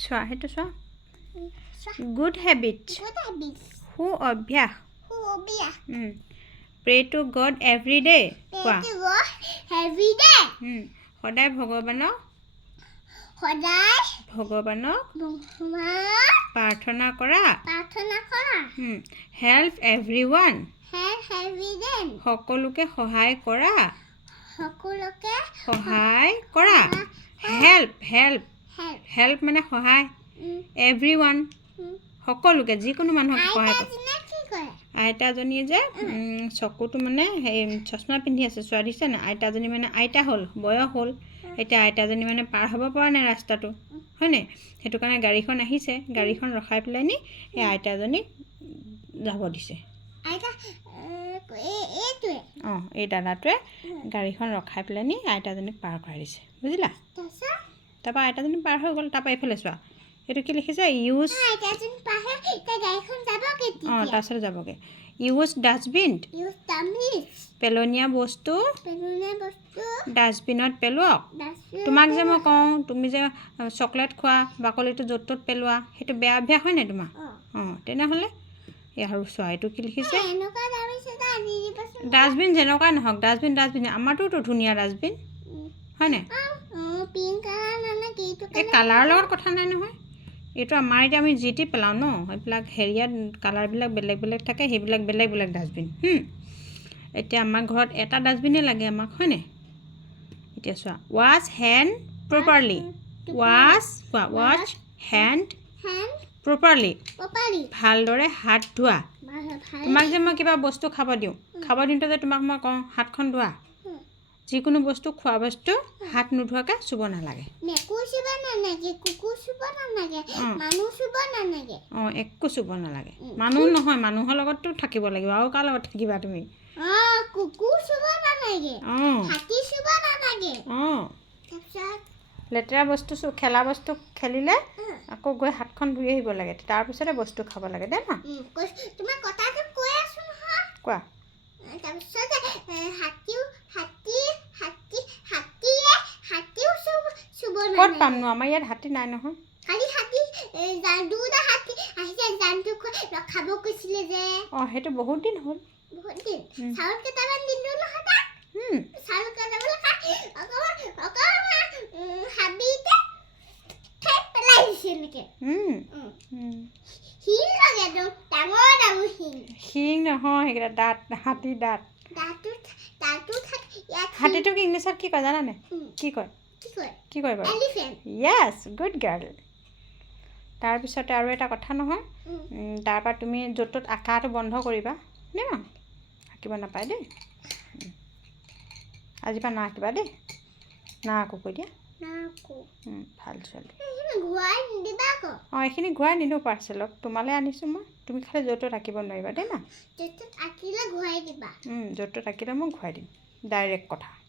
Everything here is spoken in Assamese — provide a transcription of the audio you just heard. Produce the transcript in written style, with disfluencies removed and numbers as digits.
চোৱা সেইটো চোৱা গুড হেবিট সু অভ্যাস pray two god every day কোৱা সদায় ভগৱানক প্ৰাৰ্থনা কৰা হেল্প এভৰিৱান সকলোকে সহায় কৰা হেল্প মানে সহায় এভৰিৱান সকলোকে যিকোনো মানুহক সহায় কৰা আইতাজনীয়ে যে চকুটো মানে সেই চশমা পিন্ধি আছে চোৱা দিছে না আইতাজনী মানে আইতা হ'ল বয়স হ'ল এতিয়া আইতাজনী মানে পাৰ হ'ব পৰা নাই ৰাস্তাটো হয়নে সেইটো কাৰণে গাড়ীখন আহিছে গাড়ীখন ৰখাই পেলাই নি এই আইতাজনী যাব দিছে এই দাদাটোৱে গাড়ীখন ৰখাই পেলাই নি আইতাজনীক পাৰ কৰাই দিছে বুজিলা তাৰপৰা আইতাজনী পাৰ হৈ গ'ল তাৰপৰা এইফালে চোৱা এইটো কি লিখিছে ইউজ তাৰপিছত যাবগৈ ইউজ ডাষ্টবিন পেলনীয়া বস্তু ডাষ্টবিনত পেলোৱাওক তোমাক যে মই কওঁ তুমি যে চকলেট খোৱা বাকলিটো য'ত ত'ত পেলোৱা সেইটো বেয়া অভ্যাস হয় নাই তোমাৰ তেনেহ'লে আৰু চোৱা এইটো কি লিখিছে ডাষ্টবিন যেনেকুৱাই নহওক ডাষ্টবিন আমাৰটোতো ধুনীয়া ডাষ্টবিন হয়নে এই কালাৰৰ লগত কথা নাই নহয় এইটো আমাৰ এতিয়া আমি যি টি পেলাওঁ ন এইবিলাক হেৰিয়াত কালাৰবিলাক বেলেগ বেলেগ থাকে সেইবিলাক বেলেগ বেলেগ ডাষ্টবিন এতিয়া আমাৰ ঘৰত এটা ডাষ্টবিনেই লাগে আমাক হয়নে এতিয়া চোৱা wash hand properly wash hand properly ভালদৰে হাত ধোৱা তোমাক যে মই কিবা বস্তু খাব দিওঁতে যে তোমাক মই কওঁ হাতখন ধোৱা যিকোনো বস্তু খোৱা বস্তু হাত নোধোৱাকৈ চুব নালাগে একো চুব নালাগে মানুহ নহয় মানুহৰ লগততো থাকিব লাগিব আৰু কাৰ লগত থাকিবা তুমি লেতেৰা বস্তু খেলা বস্তু খেলিলে আকৌ গৈ হাতখন ধুই আহিব লাগে তাৰপিছতে বস্তু খাব লাগে দে না কোৱা ক'ত পামনো আমাৰ ইয়াত হাতী নাই নহয় সেইটো বহুত দিন হ'ল শিং নহয় সেইকেইটা দাঁত হাতী দাঁত হাতীটোক ইংলিছত কি কয় জানানে কি কয় বাৰু য়েছ গুড গাৰ্ল তাৰপিছতে আৰু এটা কথা নহয় তাৰপৰা তুমি য'ত ত'ত আঁকাটো বন্ধ কৰিবা নে আঁকিব নাপায় দেই আজিৰ পৰা নাআঁকিবা দেই নাআঁকো কৈ দিয়া ভাল ছোৱালী এইখিনি ঘূৰাই নিদিওঁ পাৰ্চেলত তোমালৈ আনিছোঁ মই তুমি খালি য'ত ত'ত আঁকিব নোৱাৰিবা দেই না য'ত ত'ত আঁকিলে মই ঘূৰাই দিম ডাইৰেক্ট কথা